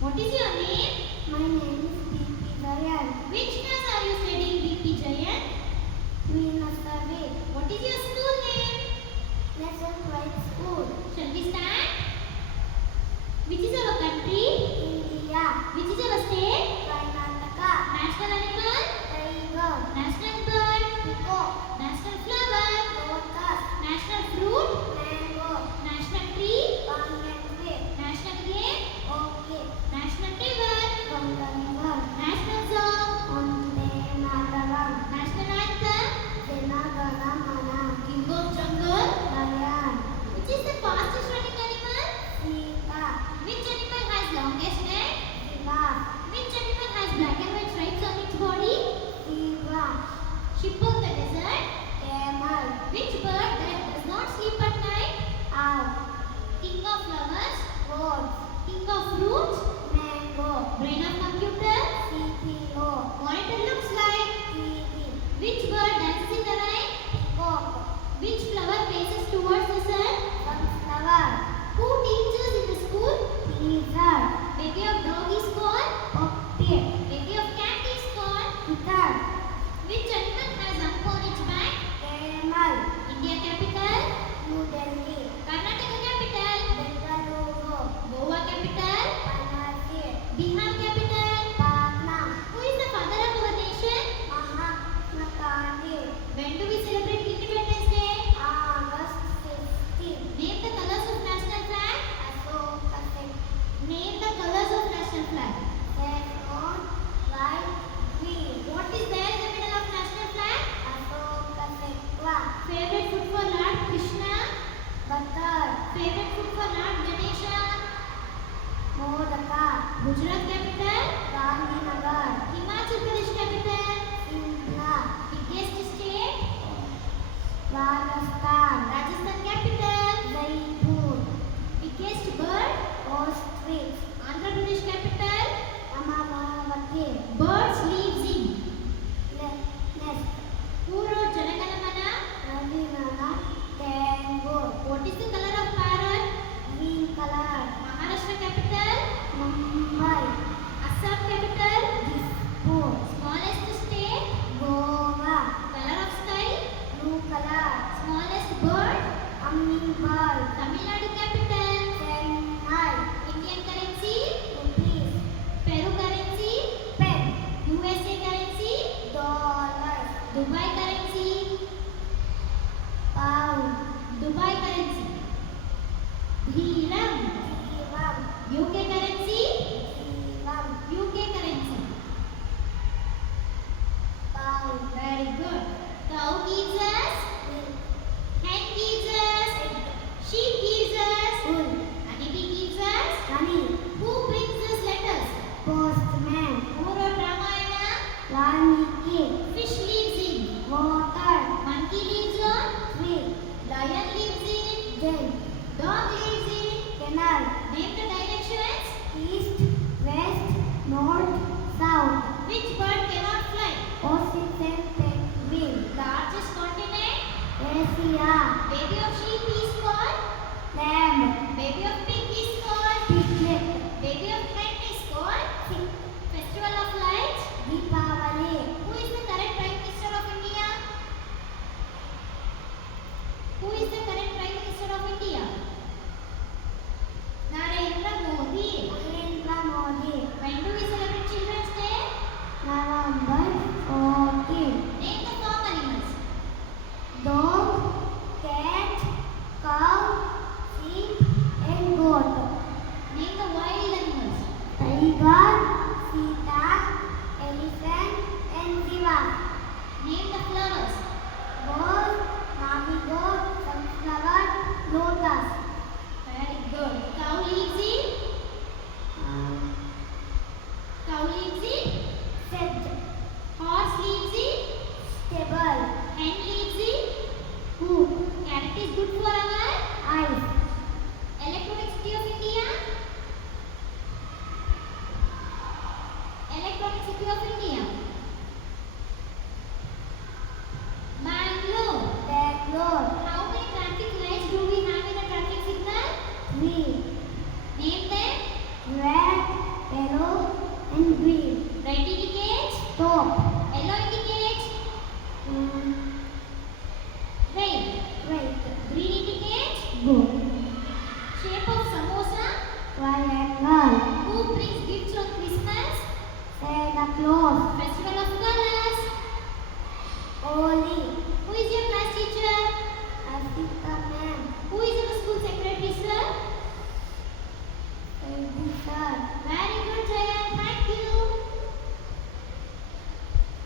What is your name? My name is B.P. Jayan. Which class are you studying, B.P. Jayan? Nursery. What is your school name? National White School. Shall we start? Which is our country? India. Which is our state? Karnataka. National animal? Tiger. National bird? Peacock. National flower? Lotus. National fruit? Mango. National tree? Banyan tree. National game? Orchid. National river? Ganga. National song? Vande Mataram. National anthem? Jana Gana Mana. King of jungle? Lion. Which is the fastest running animal? Cheetah. Which animal has longest neck? Giraffe. Which animal has black and white stripes on its body? Zebra. Sheep of the desert? Camel. Which bird that does not sleep at night? Owl. King of flowers? Goat. King of fruits? Mango. Brain of computer? CPU. Monitor looks like? TV. Which bird dances in the rain? Peacock. Which flower faces towards the sun? Sunflower. Who teaches in the school? Teaser. Baby of dog is called? Puppet. Baby of cat is called? Guitar. Which animal has hump on its back? Camel. India capital? New Delhi. Karnataka capital? Bengaluru. Goa capital? Panaji. Bihar capital? Patna. Who is the father of our nation? Mahatma Gandhi. When do we celebrate Independence Day? August 15. Name the colors of national flag. Ashoka Chakra. Name the colors of national flag. Saffron. White. Green. What is there in the middle of national flag? Ashoka Chakra. Favorite food for Lord Krishna? Butter. Favorite food for Lord Ganesha? Modaka. Gujarat capital? Gandhinagar. Himachal Pradesh capital? Simla. Biggest state? Rajasthan. Rajasthan capital? Jaipur. Biggest bird? Ostrich. Andhra Pradesh capital? Amavati. Birds lives in. Nest. Who wrote Janaganamana? Rabindranath Tagore. What is the color of parrot? Green color. Maharashtra capital? Mumbai. Assam capital? Dispur. Smallest state? Goa. Color of sky? Blue color. Smallest bird? Hummingbird. Tamil Nadu capital? Chennai. Indian currency? Rupees. Peru currency? Pen. USA currency? Dollar. Dubai currency? Pound. Dubai currency? Dirham? Dirham. UK currency? Dirham. UK currency? Pound. Very good. Cow gives us? Milk. Hen gives us? Sheep gives us? Wool. Honeybee gives us? Honey. Who brings us letters? Postman. Who wrote Ramayana? Valmiki. Fish lives in. Water. soap, Yellow indicates